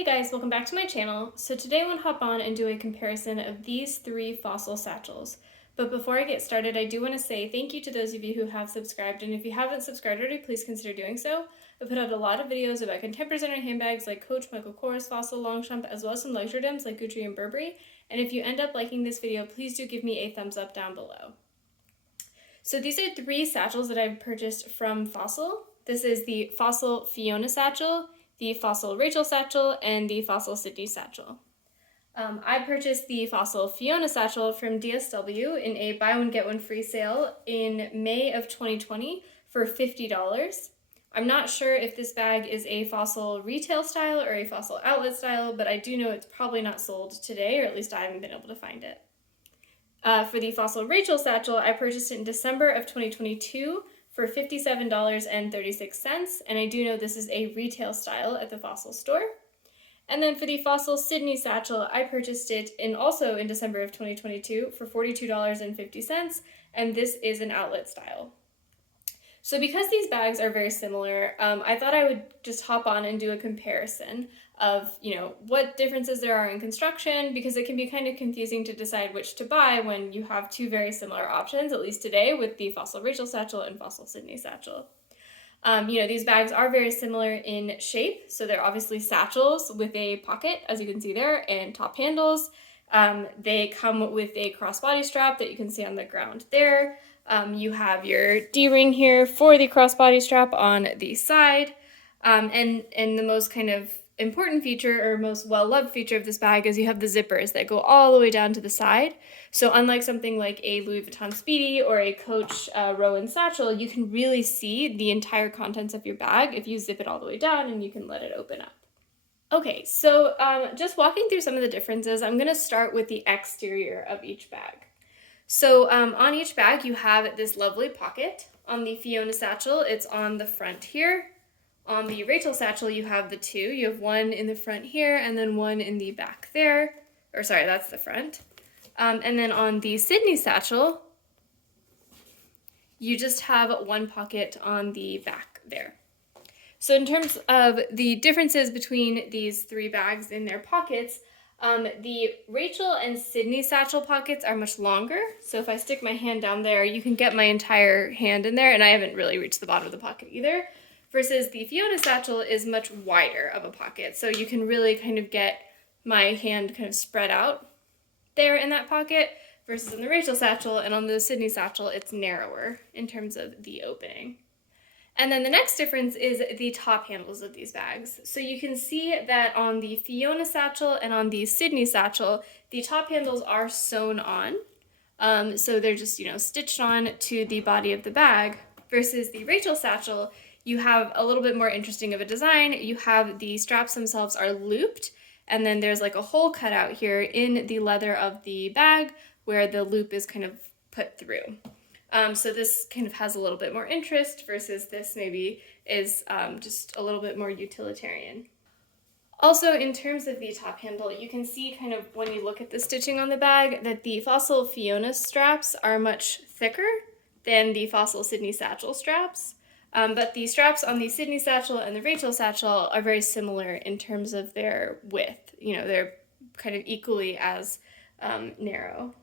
Hey guys, welcome back to my channel. So today I want to hop on and do a comparison of these three fossil satchels. But before I get started, I do want to say thank you to those of you who have subscribed, and if you haven't subscribed already, please consider doing so. I put out a lot of videos about contemporary designer handbags like Coach, Michael Kors, Fossil, Longchamp, as well as some luxury items like Gucci and Burberry. And if you end up liking this video, please do give me a thumbs up down below. So these are three satchels that I've purchased from Fossil. This is the Fossil Fiona satchel, the Fossil Rachel satchel, and the Fossil Sydney satchel. I purchased the Fossil Fiona satchel from DSW in a buy one get one free sale in May of 2020 for $50. I'm not sure if this bag is a Fossil retail style or a Fossil outlet style, but I do know it's probably not sold today, or at least I haven't been able to find it. For the Fossil Rachel satchel, I purchased it in December of 2022 for $57.36, and I do know this is a retail style at the Fossil store. And then for the Fossil Sydney satchel, I purchased it also in December of 2022 for $42.50, and this is an outlet style. So because these bags are very similar, I thought I would just hop on and do a comparison of, what differences there are in construction, because it can be kind of confusing to decide which to buy when you have two very similar options, at least today, with the Fossil Rachel satchel and Fossil Sydney satchel. These bags are very similar in shape, so they're obviously satchels with a pocket, as you can see there, and top handles. They come with a crossbody strap that you can see on the ground there. You have your D-ring here for the crossbody strap on the side. And the most kind of important feature, or most well-loved feature of this bag, is you have the zippers that go all the way down to the side. So unlike something like a Louis Vuitton Speedy or a Coach Rowan satchel, you can really see the entire contents of your bag if you zip it all the way down and you can let it open up. Okay, so just walking through some of the differences, I'm going to start with the exterior of each bag. So on each bag, you have this lovely pocket. On the Fiona satchel, it's on the front here. On the Rachel satchel, you have the two. You have one in the front here and then one in the back there. Or sorry, that's the front. And then on the Sydney satchel, you just have one pocket on the back there. So in terms of the differences between these three bags in their pockets, the Rachel and Sydney satchel pockets are much longer. So if I stick my hand down there, you can get my entire hand in there, and I haven't really reached the bottom of the pocket either. Versus the Fiona satchel is much wider of a pocket. So you can really kind of get my hand kind of spread out there in that pocket, versus in the Rachel satchel and on the Sydney satchel, it's narrower in terms of the opening. And then the next difference is the top handles of these bags. So you can see that on the Fiona satchel and on the Sydney satchel, the top handles are sewn on. So they're just, stitched on to the body of the bag, versus the Rachel satchel, you have a little bit more interesting of a design. You have the straps themselves are looped, and then there's like a hole cut out here in the leather of the bag where the loop is kind of put through. So this kind of has a little bit more interest, versus this maybe is just a little bit more utilitarian. Also, in terms of the top handle, you can see kind of when you look at the stitching on the bag that the Fossil Fiona straps are much thicker than the Fossil Sydney satchel straps. But the straps on the Sydney satchel and the Rachel satchel are very similar in terms of their width. They're kind of equally as narrow.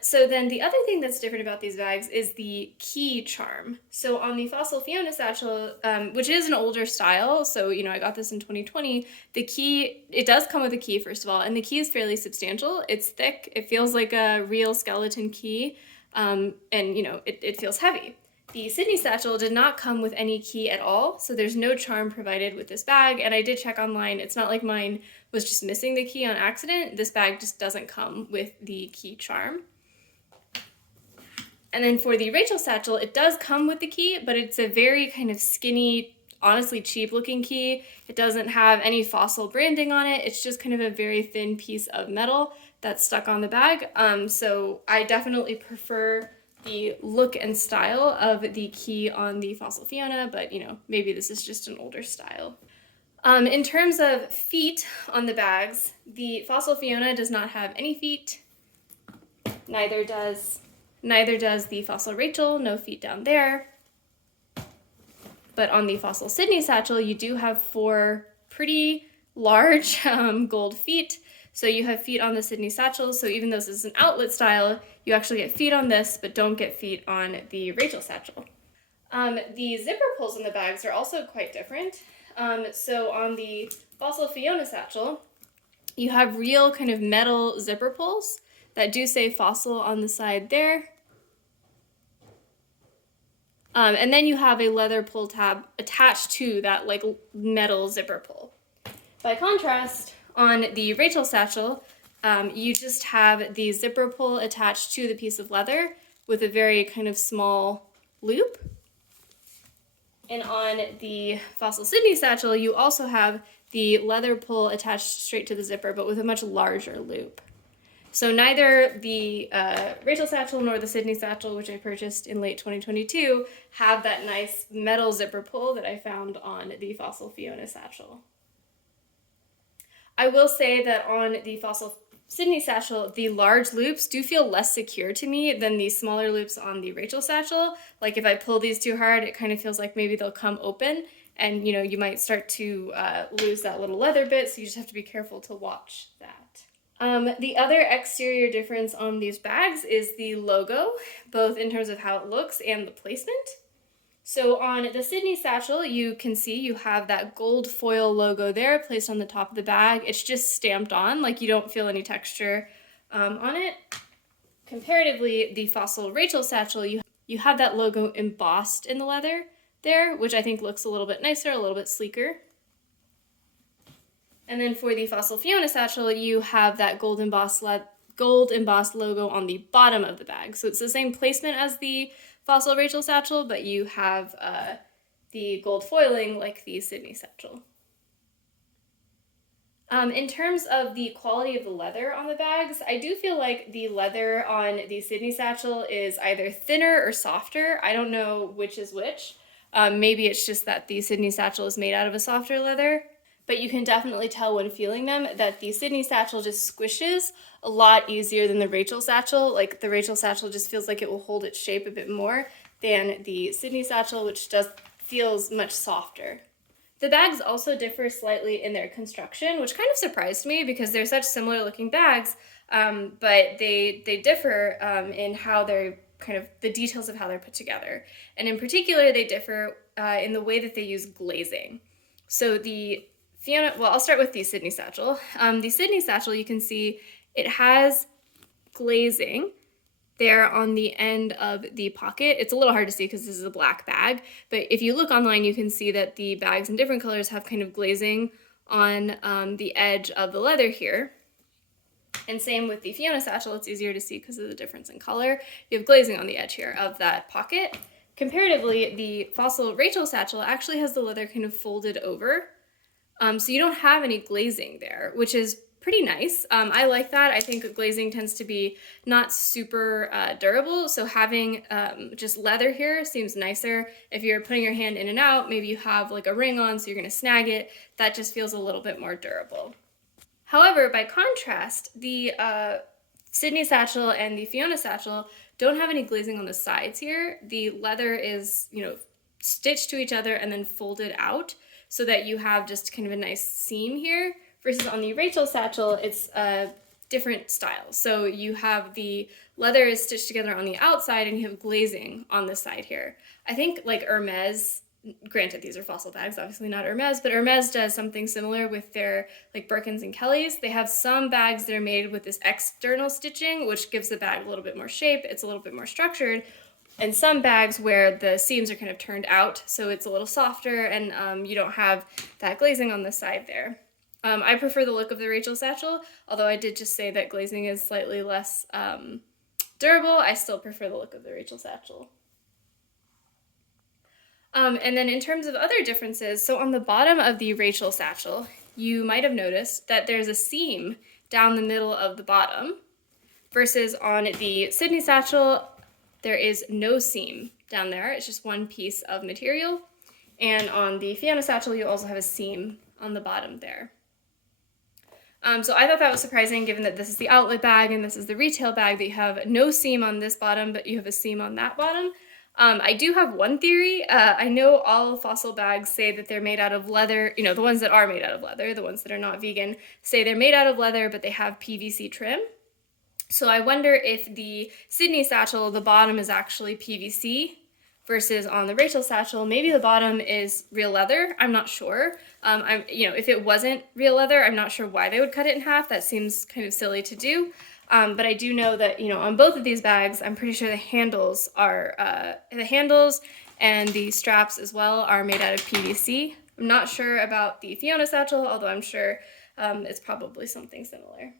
So then the other thing that's different about these bags is the key charm. So on the Fossil Fiona satchel, which is an older style, so I got this in 2020, the key, it does come with a key first of all, and the key is fairly substantial. It's thick, it feels like a real skeleton key, and it feels heavy. The Sydney satchel did not come with any key at all, so there's no charm provided with this bag, and I did check online. It's not like mine was just missing the key on accident. This bag just doesn't come with the key charm. And then for the Rachel satchel, it does come with the key, but it's a very kind of skinny, honestly cheap looking key. It doesn't have any Fossil branding on it. It's just kind of a very thin piece of metal that's stuck on the bag. So I definitely prefer the look and style of the key on the Fossil Fiona, but maybe this is just an older style. In terms of feet on the bags, the Fossil Fiona does not have any feet. Neither does the Fossil Rachel, no feet down there. But on the Fossil Sydney satchel, you do have 4 pretty large gold feet. So you have feet on the Sydney Satchel, so even though this is an outlet style, you actually get feet on this, but don't get feet on the Rachel Satchel. The zipper pulls in the bags are also quite different. So on the Fossil Fiona Satchel, you have real kind of metal zipper pulls that do say Fossil on the side there. And then you have a leather pull tab attached to that like metal zipper pull. By contrast, on the Rachel Satchel, you just have the zipper pull attached to the piece of leather with a very kind of small loop. And on the Fossil Sydney Satchel, you also have the leather pull attached straight to the zipper, but with a much larger loop. So neither the Rachel Satchel nor the Sydney Satchel, which I purchased in late 2022, have that nice metal zipper pull that I found on the Fossil Fiona Satchel. I will say that on the Fossil Sydney Satchel, the large loops do feel less secure to me than the smaller loops on the Rachel Satchel. Like if I pull these too hard, it kind of feels like maybe they'll come open and you might start to lose that little leather bit, so you just have to be careful to watch that. The other exterior difference on these bags is the logo, both in terms of how it looks and the placement. So on the Sydney Satchel, you can see you have that gold foil logo there placed on the top of the bag. It's just stamped on, like you don't feel any texture on it. Comparatively, the Fossil Rachel Satchel, you have that logo embossed in the leather there, which I think looks a little bit nicer, a little bit sleeker. And then for the Fossil Fiona Satchel, you have that gold embossed logo on the bottom of the bag. So it's the same placement as the Fossil Rachel Satchel, but you have the gold foiling like the Sydney Satchel. In terms of the quality of the leather on the bags, I do feel like the leather on the Sydney Satchel is either thinner or softer. I don't know which is which. Maybe it's just that the Sydney Satchel is made out of a softer leather. But you can definitely tell when feeling them that the Sydney Satchel just squishes a lot easier than the Rachel Satchel. Like the Rachel Satchel just feels like it will hold its shape a bit more than the Sydney Satchel, which just feels much softer. The bags also differ slightly in their construction, which kind of surprised me because they're such similar looking bags, but they differ in how they're kind of the details of how they're put together. And in particular, they differ in the way that they use glazing. So the Fiona, well, I'll start with the Sydney Satchel. The Sydney Satchel, you can see it has glazing there on the end of the pocket. It's a little hard to see because this is a black bag, but if you look online, you can see that the bags in different colors have kind of glazing on the edge of the leather here. And same with the Fiona Satchel, it's easier to see because of the difference in color. You have glazing on the edge here of that pocket. Comparatively, the Fossil Rachel Satchel actually has the leather kind of folded over. So you don't have any glazing there, which is pretty nice. I like that. I think glazing tends to be not super durable, so having just leather here seems nicer. If you're putting your hand in and out, maybe you have like a ring on, so you're gonna snag it. That just feels a little bit more durable. However, by contrast, the Sydney Satchel and the Fiona Satchel don't have any glazing on the sides here. The leather is, stitched to each other and then folded out, so that you have just kind of a nice seam here, versus on the Rachel Satchel, it's a different style. So you have the leather is stitched together on the outside and you have glazing on the side here. I think like Hermes, granted these are Fossil bags, obviously not Hermes, but Hermes does something similar with their like Birkins and Kellys. They have some bags that are made with this external stitching, which gives the bag a little bit more shape, it's a little bit more structured, and some bags where the seams are kind of turned out, so it's a little softer and you don't have that glazing on the side there. I prefer the look of the Rachel Satchel, although I did just say that glazing is slightly less durable. I still prefer the look of the Rachel Satchel. And then in terms of other differences, so on the bottom of the Rachel Satchel, you might have noticed that there's a seam down the middle of the bottom, versus on the Sydney Satchel, there is no seam down there. It's just one piece of material. And on the Fiona Satchel, you also have a seam on the bottom there. So I thought that was surprising, given that this is the outlet bag and this is the retail bag, that you have no seam on this bottom, but you have a seam on that bottom. I do have one theory. I know all fossil bags say that they're made out of leather. You know, the ones that are made out of leather, the ones that are not vegan, say they're made out of leather, but they have PVC trim. So I wonder if the Sydney satchel, the bottom is actually PVC versus on the Rachel satchel, maybe the bottom is real leather. I'm not sure. If it wasn't real leather, I'm not sure why they would cut it in half. That seems kind of silly to do. But I do know that, on both of these bags, I'm pretty sure the handles and the straps as well are made out of PVC. I'm not sure about the Fiona satchel, although I'm sure it's probably something similar.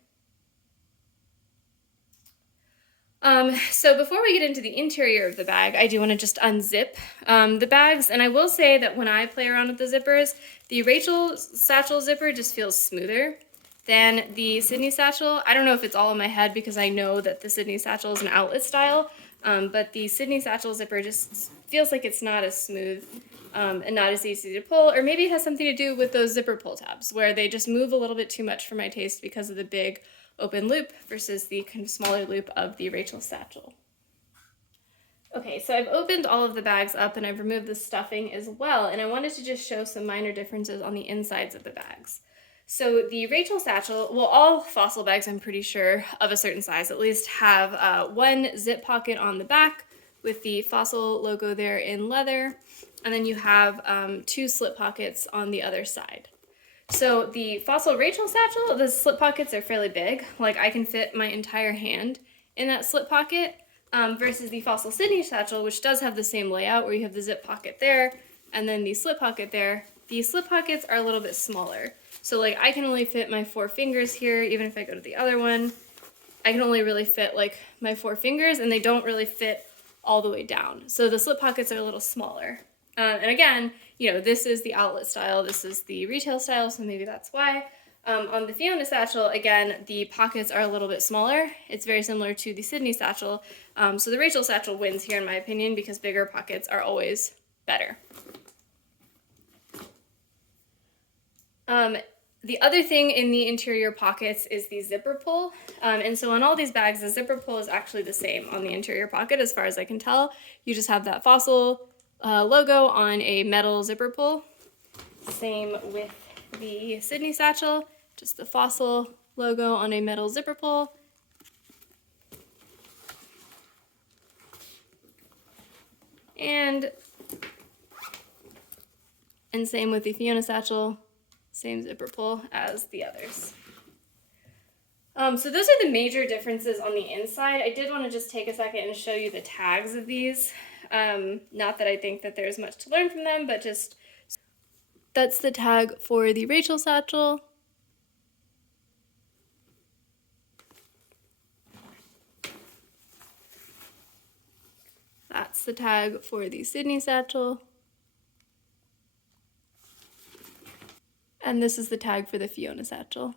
So before we get into the interior of the bag, I do want to just unzip the bags. And I will say that when I play around with the zippers, the Rachel satchel zipper just feels smoother than the Sydney satchel. I don't know if it's all in my head because I know that the Sydney satchel is an outlet style, but the Sydney satchel zipper just feels like it's not as smooth and not as easy to pull, or maybe it has something to do with those zipper pull tabs where they just move a little bit too much for my taste because of the big open loop versus the kind of smaller loop of the Rachel satchel. Okay, so I've opened all of the bags up and I've removed the stuffing as well, and I wanted to just show some minor differences on the insides of the bags. So the Rachel satchel, well, all fossil bags, I'm pretty sure, of a certain size at least, have one zip pocket on the back with the fossil logo there in leather, and then you have 2 slip pockets on the other side. So the fossil Rachel satchel, the slip pockets are fairly big. Like I can fit my entire hand in that slip pocket versus the fossil Sydney satchel, which does have the same layout where you have the zip pocket there and then the slip pocket there. The slip pockets are a little bit smaller. So like I can only fit my 4 fingers here. Even if I go to the other one, I can only really fit like my 4 fingers, and they don't really fit all the way down. So the slip pockets are a little smaller. And again, this is the outlet style, this is the retail style, so maybe that's why. On the Fiona satchel, again, the pockets are a little bit smaller. It's very similar to the Sydney satchel. So the Rachel satchel wins here in my opinion because bigger pockets are always better. The other thing in the interior pockets is the zipper pull. And so on all these bags, the zipper pull is actually the same on the interior pocket as far as I can tell. You just have that fossil logo on a metal zipper pull. Same with the Sydney satchel, just the fossil logo on a metal zipper pull. And same with the Fiona satchel, same zipper pull as the others. So those are the major differences on the inside. I did want to just take a second and show you the tags of these. Not that I think that there's much to learn from them, but just that's the tag for the Rachel satchel. That's the tag for the Sydney satchel. And this is the tag for the Fiona satchel.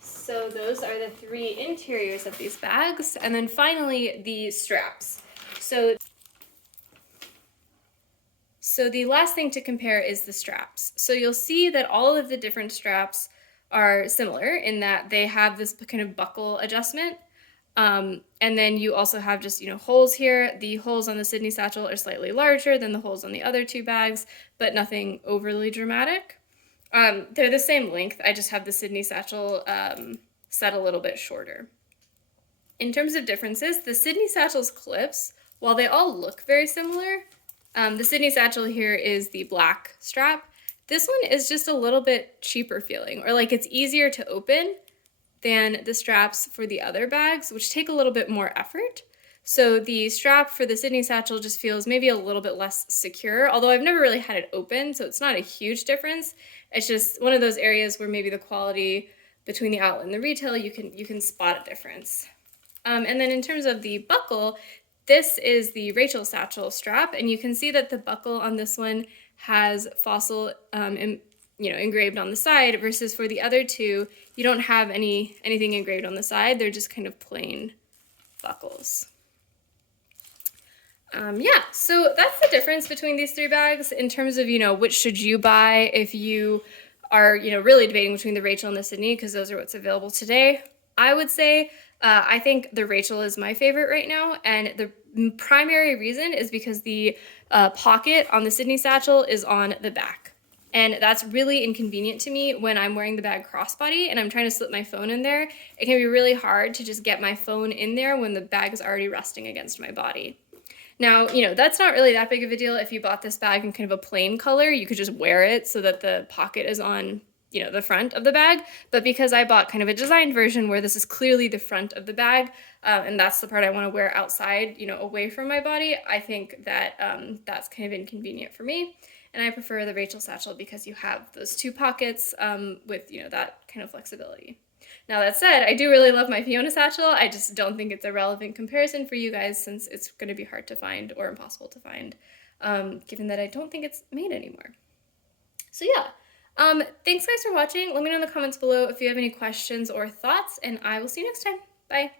So those are the 3 interiors of these bags. And then finally, the straps. So the last thing to compare is the straps. So you'll see that all of the different straps are similar in that they have this kind of buckle adjustment. And then you also have just, holes here. The holes on the Sydney satchel are slightly larger than the holes on the other 2 bags, but nothing overly dramatic. They're the same length. I just have the Sydney satchel set a little bit shorter. In terms of differences, the Sydney satchel's clips, while they all look very similar, the Sydney satchel here is the black strap. This one is just a little bit cheaper feeling, or like it's easier to open than the straps for the other bags, which take a little bit more effort. So the strap for the Sydney satchel just feels maybe a little bit less secure, although I've never really had it open, so it's not a huge difference. It's just one of those areas where maybe the quality between the outlet and the retail, you can spot a difference. And then in terms of the buckle, this is the Rachel satchel strap, and you can see that the buckle on this one has fossil engraved on the side, versus for the other 2, you don't have anything engraved on the side. They're just kind of plain buckles. So that's the difference between these 3 bags in terms of, which should you buy if you are, really debating between the Rachel and the Sydney, because those are what's available today. I would say I think the Rachel is my favorite right now, and the primary reason is because the pocket on the Sydney satchel is on the back. And that's really inconvenient to me when I'm wearing the bag crossbody and I'm trying to slip my phone in there. It can be really hard to just get my phone in there when the bag is already resting against my body. Now, that's not really that big of a deal. If you bought this bag in kind of a plain color, you could just wear it so that the pocket is on, the front of the bag. But because I bought kind of a designed version where this is clearly the front of the bag, and that's the part I want to wear outside, away from my body, I think that that's kind of inconvenient for me. And I prefer the Rachel satchel because you have those two pockets with, that kind of flexibility. Now that said, I do really love my Fiona satchel. I just don't think it's a relevant comparison for you guys since it's going to be hard to find or impossible to find, given that I don't think it's made anymore. So yeah, thanks guys for watching. Let me know in the comments below if you have any questions or thoughts, and I will see you next time. Bye.